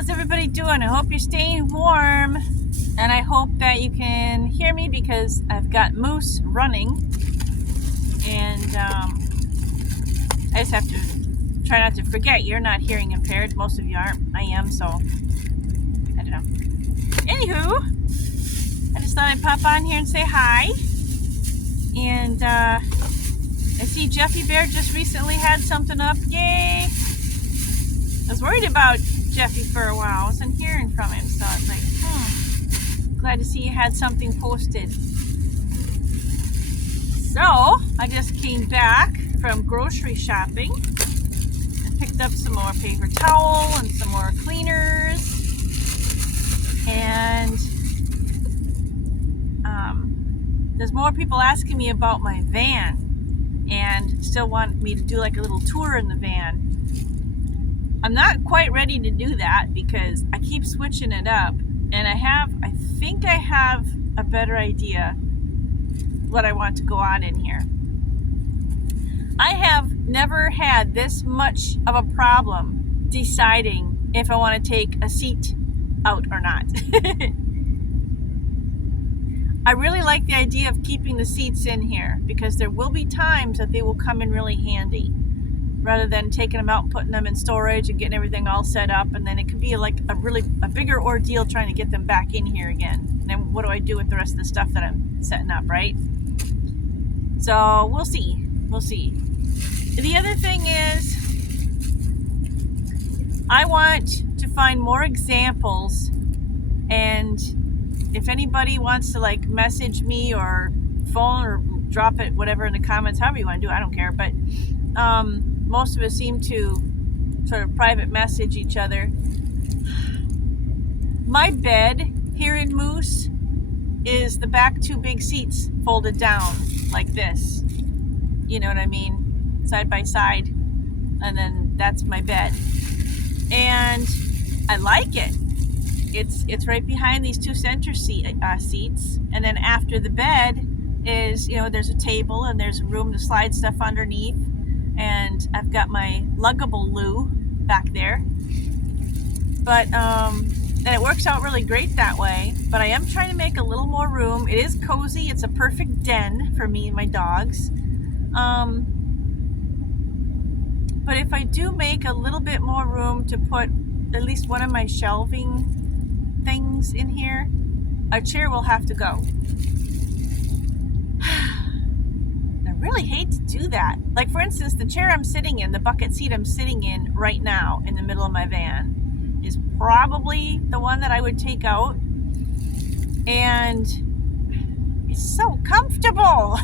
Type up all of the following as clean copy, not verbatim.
How's everybody doing? I hope you're staying warm, and I hope that you can hear me because I've got Moose running, and I just have to try not to forget you're not hearing impaired. Most of you aren't. I am, so I don't know. Anywho, I just thought I'd pop on here and say hi. And I see Jeffy Bear just recently had something up. Yay! I was worried about Jeffy for a while. I wasn't hearing from him, so I was like, glad to see you had something posted. So I just came back from grocery shopping and picked up some more paper towel and some more cleaners, and there's more people asking me about my van and still want me to do like a little tour in the van. I'm not quite ready to do that because I keep switching it up, and I think I have a better idea what I want to go on in here. I have never had this much of a problem deciding if I want to take a seat out or not. I really like the idea of keeping the seats in here because there will be times that they will come in really handy, rather than taking them out and putting them in storage and getting everything all set up, and then it could be like a bigger ordeal trying to get them back in here again. And then what do I do with the rest of the stuff that I'm setting up, right? So we'll see. The other thing is, I want to find more examples, and if anybody wants to like message me or phone or drop it, whatever, in the comments, however you want to do it, I don't care. But most of us seem to sort of private message each other. My bed here in Moose is the back two big seats folded down like this. You know what I mean? Side by side. And then that's my bed. And I like it. It's right behind these two center seats. And then after the bed is, there's a table and there's room to slide stuff underneath. And I've got my luggable loo back there. But, and it works out really great that way. But I am trying to make a little more room. It is cozy. It's a perfect den for me and my dogs. But if I do make a little bit more room to put at least one of my shelving things in here, a chair will have to go. I really hate to do that. Like, for instance, the chair I'm sitting in, the bucket seat I'm sitting in right now in the middle of my van, is probably the one that I would take out. And it's so comfortable.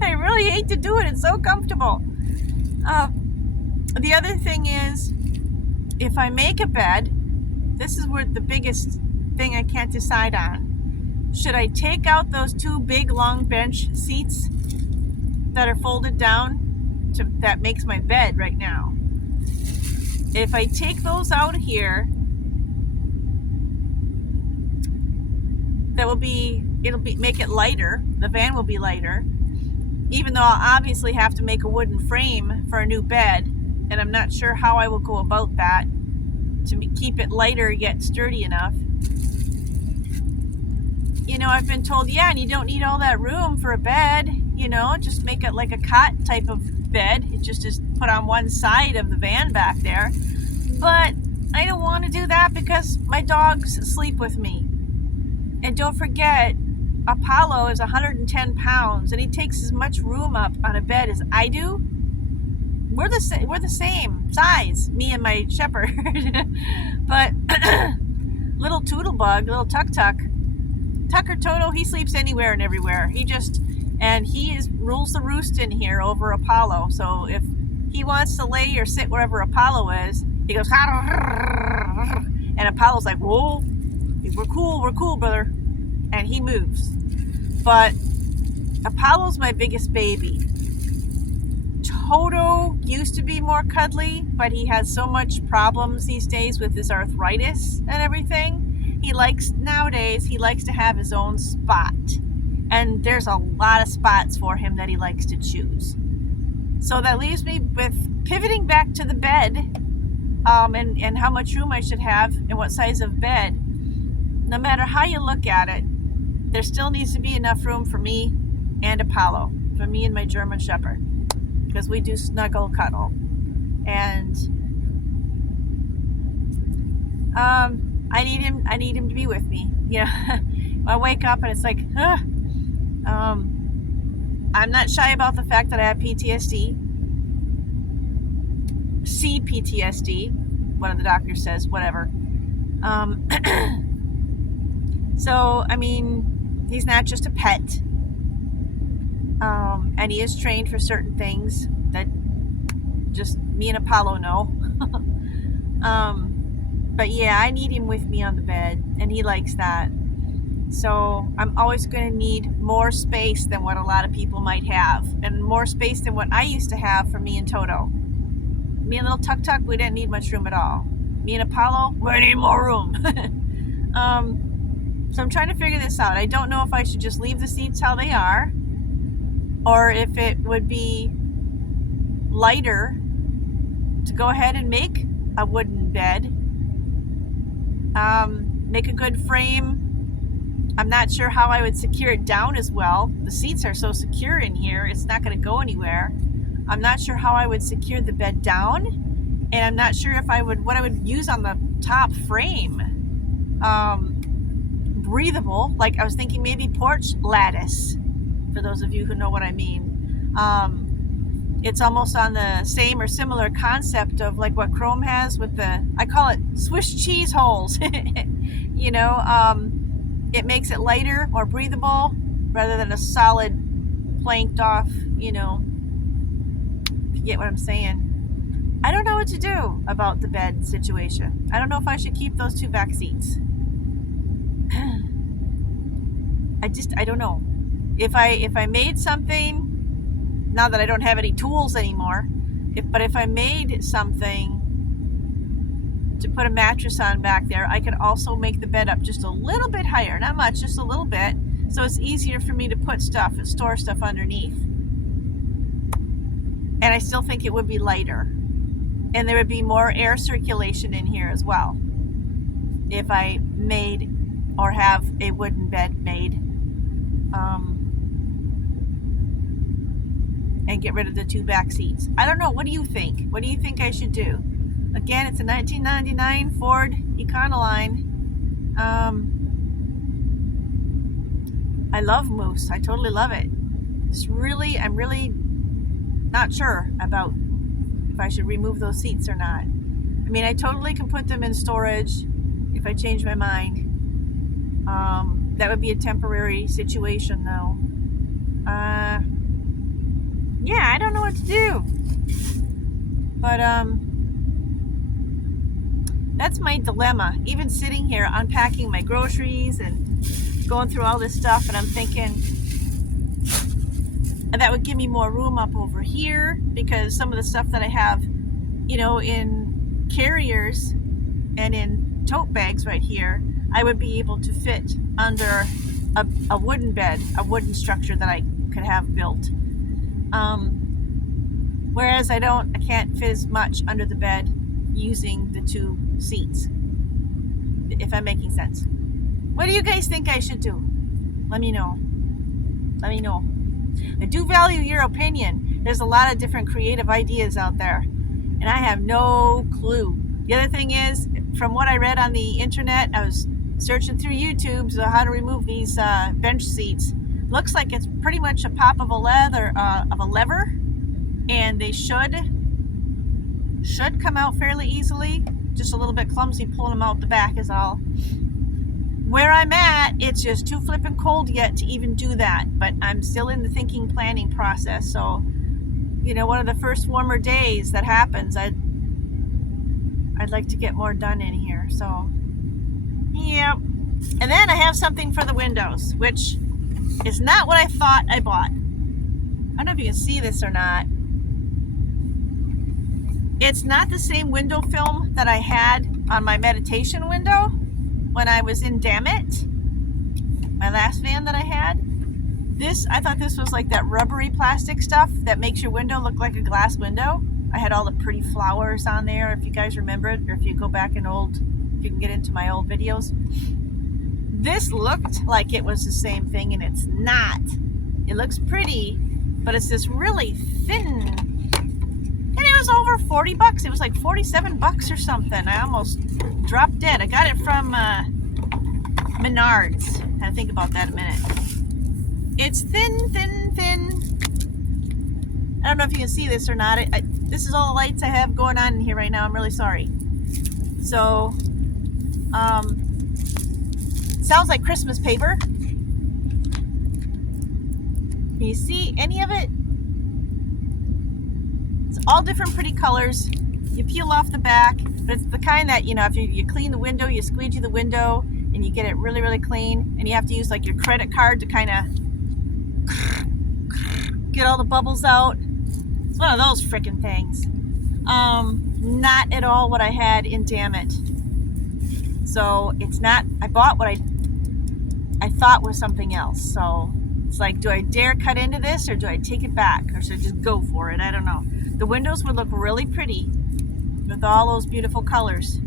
I really hate to do it. It's so comfortable. The other thing is, if I make a bed, this is where the biggest thing I can't decide on. Should I take out those two big long bench seats that are folded down that makes my bed right now? If I take those out here, it'll make it lighter. The van will be lighter, even though I'll obviously have to make a wooden frame for a new bed, and I'm not sure how I will go about that to keep it lighter yet sturdy enough. I've been told, yeah, and you don't need all that room for a bed, just make it like a cot type of bed. It just is put on one side of the van back there. But I don't want to do that because my dogs sleep with me. And don't forget, Apollo is 110 pounds, and he takes as much room up on a bed as I do. We're the same size, me and my shepherd. But little Toodlebug, little Tucker Toto, he sleeps anywhere and everywhere. He rules the roost in here over Apollo. So if he wants to lay or sit wherever Apollo is, he goes, and Apollo's like, whoa, we're cool, brother. And he moves. But Apollo's my biggest baby. Toto used to be more cuddly, but he has so much problems these days with his arthritis and everything. Nowadays he likes to have his own spot. And there's a lot of spots for him that he likes to choose. So that leaves me with pivoting back to the bed. and how much room I should have and what size of bed. No matter how you look at it, there still needs to be enough room for me and Apollo, for me and my German Shepherd, because we do snuggle cuddle. And I need him to be with me. You know, I wake up and it's like, I'm not shy about the fact that I have PTSD. CPTSD, one of the doctors says, whatever. So, I mean, he's not just a pet. And he is trained for certain things that just me and Apollo know. But yeah, I need him with me on the bed, and he likes that. So I'm always going to need more space than what a lot of people might have, and more space than what I used to have for me and Toto. Me and little Tuk Tuk, we didn't need much room at all. Me and Apollo, we need more room. So I'm trying to figure this out. I don't know if I should just leave the seats how they are, or if it would be lighter to go ahead and make a wooden bed. Make a good frame. I'm not sure how I would secure it down as well. The seats are so secure in here, it's not going to go anywhere. I'm not sure how I would secure the bed down, and I'm not sure if what I would use on the top frame. Breathable, like I was thinking maybe porch lattice, for those of you who know what I mean. It's almost on the same or similar concept of like what Chrome has with I call it Swiss cheese holes. You know, it makes it lighter, more breathable, rather than a solid planked off, you know, if you get what I'm saying. I don't know what to do about the bed situation. I don't know if I should keep those two back seats. I don't know. If I made something, now that I don't have any tools anymore, if I made something to put a mattress on back there, I could also make the bed up just a little bit higher, not much, just a little bit, so it's easier for me to put stuff and store stuff underneath. And I still think it would be lighter, and there would be more air circulation in here as well if I made or have a wooden bed made. And get rid of the two back seats. I don't know. What do you think? What do you think I should do? Again, it's a 1999 Ford Econoline. I love Moose. I totally love it. I'm really not sure about if I should remove those seats or not. I mean, I totally can put them in storage if I change my mind. That would be a temporary situation, though. Yeah, I don't know what to do. But that's my dilemma. Even sitting here unpacking my groceries and going through all this stuff, and I'm thinking that would give me more room up over here, because some of the stuff that I have, you know, in carriers and in tote bags right here, I would be able to fit under a wooden bed, a wooden structure that I could have built. Whereas I can't fit as much under the bed using the two seats, if I'm making sense. What do you guys think I should do? Let me know. Let me know. I do value your opinion. There's a lot of different creative ideas out there, and I have no clue. The other thing is, from what I read on the internet, I was searching through YouTube, so how to remove these bench seats. Looks like it's pretty much a pop of a lever, and they should come out fairly easily. Just a little bit clumsy pulling them out the back is all. Where I'm at, it's just too flippin' cold yet to even do that, but I'm still in the planning process. So, you know, one of the first warmer days that happens, I'd like to get more done in here. So, yep. And then I have something for the windows, which is not what I thought I bought. I don't know if you can see this or not. It's not the same window film that I had on my meditation window when I was in Dammit, my last van that I had. I thought this was like that rubbery plastic stuff that makes your window look like a glass window. I had all the pretty flowers on there, if you guys remember it, or if you go back if you can get into my old videos. This looked like it was the same thing, and it's not. It looks pretty, but it's this really thin, and it was over 40 bucks. It was like 47 bucks or something. I almost dropped dead. I got it from Menards. I had to think about that a minute. It's thin, thin, thin. I don't know if you can see this or not. This is all the lights I have going on in here right now. I'm really sorry. So, sounds like Christmas paper. Can you see any of it? It's all different pretty colors. You peel off the back, but it's the kind that, if you clean the window, you squeegee the window, and you get it really, really clean, and you have to use like your credit card to kind of get all the bubbles out. It's one of those freaking things. Not at all what I had in Dammit. So it's not, I bought what I thought was something else. So it's like, do I dare cut into this, or do I take it back, or should I just go for it? I don't know. The windows would look really pretty with all those beautiful colors.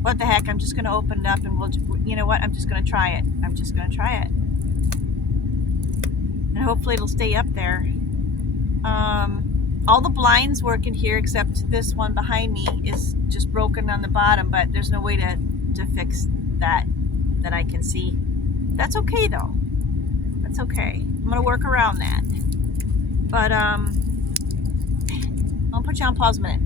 What the heck, I'm just going to open it up and you know what, I'm just going to try it. I'm just going to try it. And hopefully it'll stay up there. All the blinds work in here except this one behind me is just broken on the bottom, but there's no way to fix that I can see. That's okay though. That's okay. I'm going to work around that. But I'll put you on pause a minute.